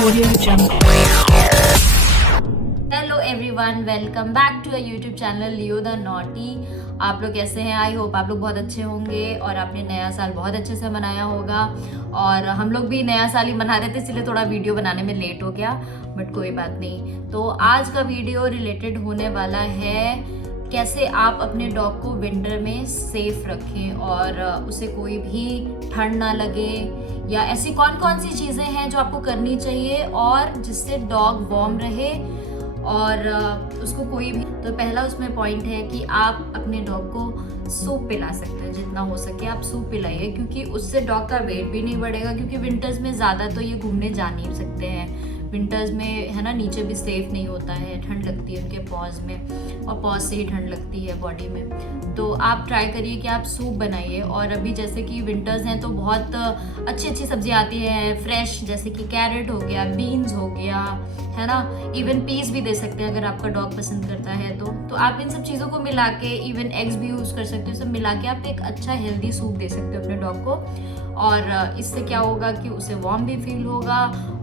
Audio Jungle. Hello everyone, welcome back to a YouTube channel Leo the naughty. आप लोग कैसे हैं? I hope आप लोग बहुत अच्छे होंगे और आपने नया साल बहुत अच्छे से मनाया होगा। और हम लोग भी नया साल ही मना रहे थे, इसलिए थोड़ा वीडियो बनाने में लेट हो गया, बट कोई बात नहीं। तो आज का वीडियो रिलेटेड होने वाला है कैसे आप अपने डॉग को विंटर में सेफ रखें और उसे कोई भी ठंड ना लगे, या ऐसी कौन कौन सी चीज़ें हैं जो आपको करनी चाहिए और जिससे डॉग वार्म रहे और उसको कोई भी। तो पहला उसमें पॉइंट है कि आप अपने डॉग को सूप पिला सकते हैं। जितना हो सके आप सूप पिलाइए, क्योंकि उससे डॉग का वेट भी नहीं बढ़ेगा, क्योंकि विंटर्स में ज़्यादा तो ये घूमने जा नहीं सकते हैं। विंटर्स में है ना, नीचे भी सेफ नहीं होता है, ठंड लगती है उनके पॉज में और पॉज से ही ठंड लगती है बॉडी में। तो आप ट्राई करिए कि आप सूप बनाइए। और अभी जैसे कि विंटर्स हैं तो बहुत अच्छी अच्छी सब्जियां आती हैं फ्रेश, जैसे कि कैरेट हो गया, बीन्स हो गया, है ना, इवन पीस भी दे सकते हैं अगर आपका डॉग पसंद करता है तो आप इन सब चीज़ों को मिला के, इवन एग्स भी यूज़ कर सकते हो, सब मिला के आप एक अच्छा हेल्दी सूप दे सकते हो अपने डॉग को। और इससे क्या होगा कि उसे वार्म भी फील होगा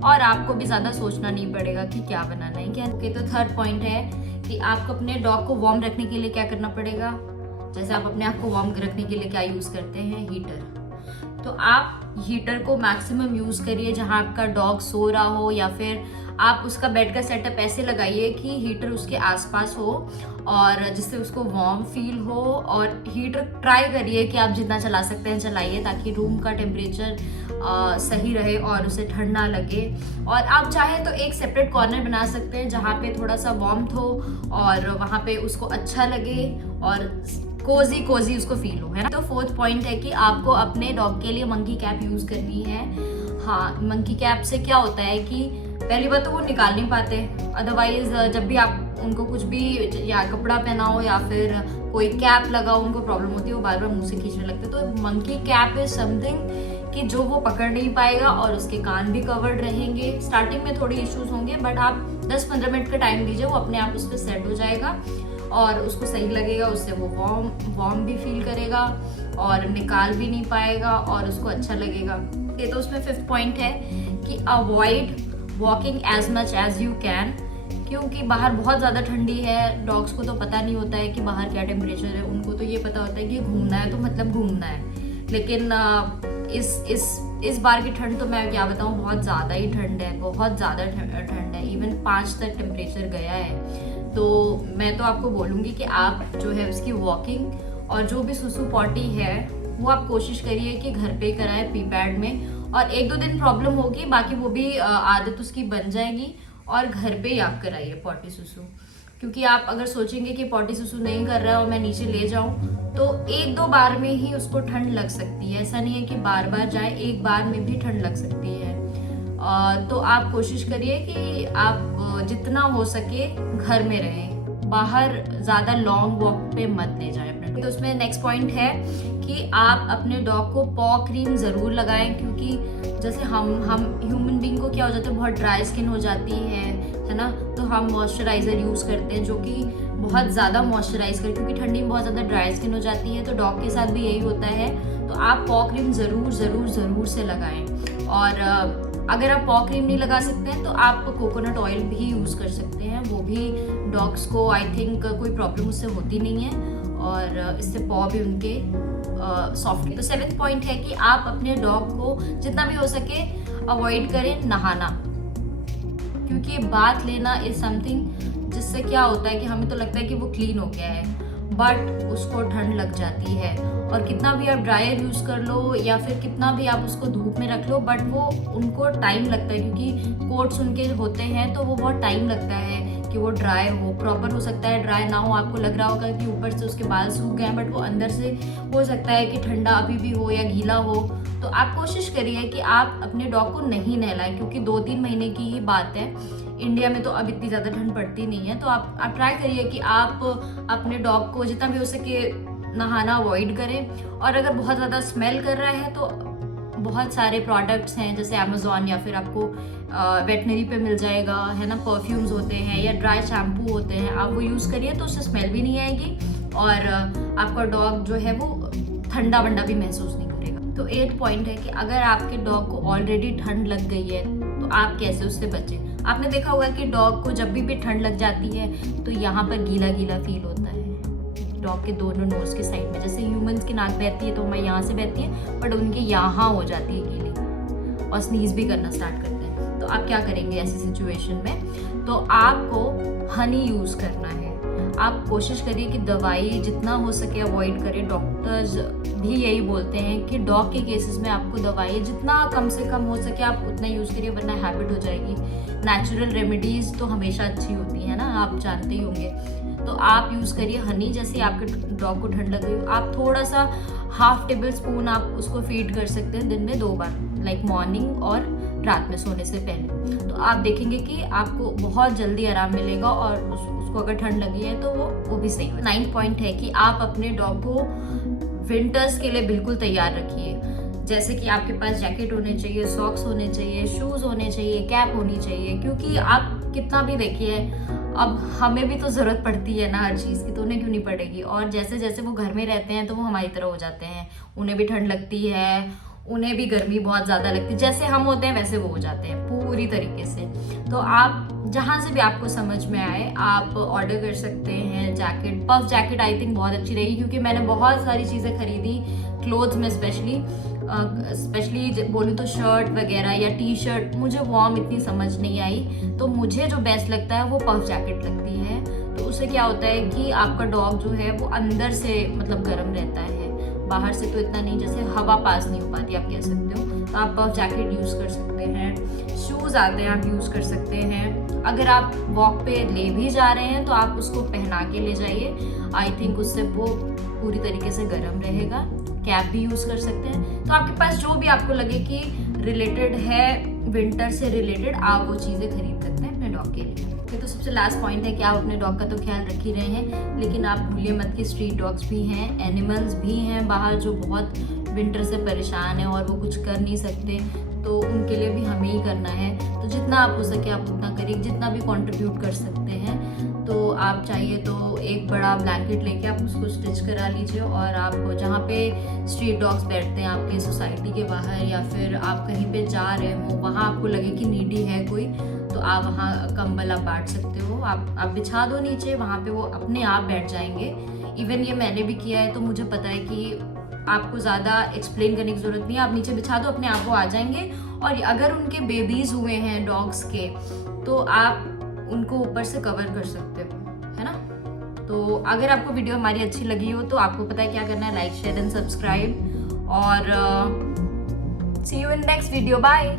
और आपको भी ज़्यादा सोचना नहीं पड़ेगा कि क्या बनाना है क्या। ओके, तो थर्ड पॉइंट है कि आपको अपने डॉग को वार्म रखने के लिए क्या करना पड़ेगा। जैसे आप अपने आप को वार्म रखने के लिए क्या यूज़ करते हैं, हीटर। तो आप हीटर को मैक्सिमम यूज़ करिए जहाँ आपका डॉग सो रहा हो, या फिर आप उसका बेड का सेटअप ऐसे लगाइए कि हीटर उसके आसपास हो और जिससे उसको वार्म फील हो। और हीटर ट्राई करिए कि आप जितना चला सकते हैं चलाइए, ताकि रूम का टेम्परेचर सही रहे और उसे ठंड ना लगे। और आप चाहे तो एक सेपरेट कॉर्नर बना सकते हैं जहाँ पे थोड़ा सा वार्मथ हो और वहाँ पे उसको अच्छा लगे और कोजी कोजी उसको फील हो, है ना। तो फोर्थ पॉइंट है कि आपको अपने डॉग के लिए मंकी कैप यूज करनी है। हाँ, मंकी कैप से क्या होता है कि पहली बात तो वो निकाल नहीं पाते, अदरवाइज जब भी आप उनको कुछ भी या कपड़ा पहनाओ या फिर कोई कैप लगाओ, उनको प्रॉब्लम होती है, वो बार बार मुंह से खींचने लगते। तो मंकी कैप इज समथिंग कि जो वो पकड़ नहीं पाएगा और उसके कान भी कवर्ड रहेंगे। स्टार्टिंग में थोड़ी इश्यूज होंगे, बट आप 10-15 मिनट का टाइम दीजिए, वो अपने आप उस पर सेट हो जाएगा और उसको सही लगेगा, उससे वो वार्म भी फील करेगा और निकाल भी नहीं पाएगा और उसको अच्छा लगेगा। ये तो उसमें फिफ्थ पॉइंट है कि avoid walking as much as you can, क्योंकि बाहर बहुत ज़्यादा ठंडी है। डॉग्स को तो पता नहीं होता है कि बाहर क्या टेम्परेचर है, उनको तो ये पता होता है कि घूमना है तो मतलब घूमना है। लेकिन इस बार की ठंड तो मैं क्या बताऊँ, बहुत ज़्यादा ही ठंड है, बहुत ज़्यादा ठंड है, इवन 5 तक टेम्परेचर गया है। तो मैं तो आपको बोलूँगी कि आप जो है उसकी वॉकिंग और जो भी सुसु पॉटी है वो आप कोशिश करिए कि घर पे कराएं पी पैड में। और 1-2 दिन प्रॉब्लम होगी, बाकी वो भी आदत उसकी बन जाएगी और घर पे ही आप कराइए पॉटी सुसु। क्योंकि आप अगर सोचेंगे कि पॉटी सुसु नहीं कर रहा है और मैं नीचे ले जाऊं, तो 1-2 बार में ही उसको ठंड लग सकती है। ऐसा नहीं है कि बार बार जाए, एक बार में भी ठंड लग सकती है। तो आप कोशिश करिए कि आप जितना हो सके घर में रहें, बाहर ज़्यादा लॉन्ग वॉक पे मत ले जाएं अपने। तो उसमें नेक्स्ट पॉइंट है कि आप अपने डॉग को पॉ क्रीम ज़रूर लगाएं, क्योंकि जैसे हम ह्यूमन बीइंग को क्या हो जाता है, बहुत ड्राई स्किन हो जाती है ना। तो हम मॉइस्चराइज़र यूज़ करते हैं जो कि बहुत ज़्यादा मॉइस्चराइज कर, क्योंकि ठंडी में बहुत ज़्यादा ड्राई स्किन हो जाती है। तो डॉग के साथ भी यही होता है। तो आप पॉ क्रीम ज़रूर से लगाएं। और अगर आप पॉ क्रीम नहीं लगा सकते हैं तो आप कोकोनट ऑयल भी यूज़ कर सकते हैं, वो भी डॉग्स को आई थिंक कोई प्रॉब्लम उससे होती नहीं है और इससे पॉ भी उनके सॉफ्ट। तो 7th पॉइंट है कि आप अपने डॉग को जितना भी हो सके अवॉइड करें नहाना, क्योंकि बाथ लेना इज समथिंग जिससे क्या होता है कि हमें तो लगता है कि वो क्लीन हो गया है, बट उसको ठंड लग जाती है। और कितना भी आप ड्रायर यूज़ कर लो या फिर कितना भी आप उसको धूप में रख लो, बट वो उनको टाइम लगता है, क्योंकि कोट्स उनके होते हैं तो वो बहुत टाइम लगता है कि वो ड्राई हो। प्रॉपर हो सकता है ड्राई ना हो, आपको लग रहा होगा कि ऊपर से उसके बाल सूख गए हैं, बट वो अंदर से हो सकता है कि ठंडा अभी भी हो या गीला हो। तो आप कोशिश करिए कि आप अपने डॉग को नहीं नहलाएं, क्योंकि 2-3 महीने की ही बात है। इंडिया में तो अब इतनी ज़्यादा ठंड पड़ती नहीं है। तो आप ट्राई करिए कि आप अपने डॉग को जितना भी हो सके नहाना अवॉइड करें। और अगर बहुत ज़्यादा स्मेल कर रहा है तो बहुत सारे प्रोडक्ट्स हैं, जैसे अमेज़ॉन या फिर आपको वेटनरी पे मिल जाएगा, है ना, परफ्यूम्स होते हैं या ड्राई शैम्पू होते हैं, आप वो यूज़ करिए तो उससे स्मेल भी नहीं आएगी और आपका डॉग जो है वो ठंडा वंडा भी महसूस नहीं करेगा। तो 8th पॉइंट है कि अगर आपके डॉग को ऑलरेडी ठंड लग गई है तो तो आप कैसे उससे बचें। आपने देखा होगा कि डॉग को जब भी ठंड लग जाती है तो यहाँ पर गीला गीला फील होता है डॉग के दोनों नोज के साइड में। जैसे ह्यूमंस की नाक बहती है तो हमारे यहाँ से बहती है, बट उनके यहाँ हो जाती है गीली और स्नीज भी करना स्टार्ट करते हैं। तो आप क्या करेंगे ऐसी सिचुएशन में? तो आपको हनी यूज़ करना है। आप कोशिश करिए कि दवाई जितना हो सके अवॉइड करें। डॉक्टर्स भी यही बोलते हैं कि डॉग के केसेस में आपको दवाई जितना कम से कम हो सके आप उतना यूज़ करिए, वरना हैबिट हो जाएगी। नेचुरल रेमेडीज़ तो हमेशा अच्छी होती है ना, आप जानते ही होंगे। तो आप यूज़ करिए हनी। जैसे आपके डॉग को ठंड लग गई, आप थोड़ा सा हाफ टेबल स्पून आप उसको फीड कर सकते हैं दिन में 2 बार, लाइक मॉर्निंग और रात में सोने से पहले। तो आप देखेंगे कि आपको बहुत जल्दी आराम मिलेगा और उसको अगर ठंड लगी है तो वो भी सही। 9 पॉइंट है कि आप अपने डॉग को विंटर्स के लिए बिल्कुल तैयार रखिए। जैसे कि आपके पास जैकेट होने चाहिए, सॉक्स होने चाहिए, शूज़ होने चाहिए, कैप होनी चाहिए, क्योंकि आप कितना भी देखिए अब हमें भी तो ज़रूरत पड़ती है ना हर चीज़ की, तो उन्हें क्यों नहीं पड़ेगी। और जैसे जैसे वो घर में रहते हैं तो वो हमारी तरह हो जाते हैं, उन्हें भी ठंड लगती है, उन्हें भी गर्मी बहुत ज़्यादा लगती है। जैसे हम होते हैं वैसे वो हो जाते हैं पूरी तरीके से। तो आप जहाँ से भी आपको समझ में आए आप ऑर्डर कर सकते हैं jacket. Puff jacket I think बहुत अच्छी रहेगी, क्योंकि मैंने बहुत सारी चीज़ें खरीदी क्लोथ्स में, स्पेशली बोलूँ तो शर्ट वगैरह या टी शर्ट, मुझे वार्म इतनी समझ नहीं आई। तो मुझे जो बेस्ट लगता है वो पफ जैकेट लगती है। तो उससे क्या होता है कि आपका डॉग जो है वो अंदर से मतलब गर्म रहता है, बाहर से तो इतना नहीं, जैसे हवा पास नहीं हो पाती आप कह सकते हो। तो आप पफ जैकेट यूज़ कर सकते हैं। शूज़ आते हैं आप यूज़ कर सकते हैं। अगर आप वॉक पे ले भी जा रहे हैं तो आप उसको पहना के ले जाइए, आई थिंक उससे वो पूरी तरीके से गर्म रहेगा। कैप भी यूज़ कर सकते हैं। तो आपके पास जो भी आपको लगे कि रिलेटेड है विंटर से रिलेटेड, आप वो चीज़ें खरीद सकते हैं अपने डॉग के लिए। तो सबसे लास्ट पॉइंट है कि आप अपने डॉग का तो ख्याल रख ही रहे हैं, लेकिन आप भूलिए मत कि स्ट्रीट डॉग्स भी हैं, एनिमल्स भी हैं बाहर जो बहुत विंटर से परेशान हैं और वो कुछ कर नहीं सकते। तो उनके लिए भी हमें ही करना है। तो जितना आप हो सके आप उतना करिए, जितना भी कंट्रीब्यूट कर सकते हैं। तो आप चाहिए तो एक बड़ा ब्लैंकेट लेके आप उसको स्टिच करा लीजिए, और आप जहाँ पे स्ट्रीट डॉग्स बैठते हैं आपके सोसाइटी के बाहर, या फिर आप कहीं पे जा रहे हो वहाँ आपको लगे कि नीडी है कोई, तो आप वहाँ कंबल आप बांट सकते हो। आप बिछा दो नीचे, वहाँ पे वो अपने आप बैठ जाएंगे। इवन ये मैंने भी किया है, तो मुझे पता है कि आपको ज़्यादा एक्सप्लेन करने की ज़रूरत नहीं है। आप नीचे बिछा दो, अपने आप वो आ जाएंगे। और अगर उनके बेबीज़ हुए हैं डॉग्स के, तो आप उनको ऊपर से कवर कर सकते हो, है ना। तो अगर आपको वीडियो हमारी अच्छी लगी हो तो आपको पता है क्या करना है, लाइक शेयर एंड सब्सक्राइब। और see you in next video, bye.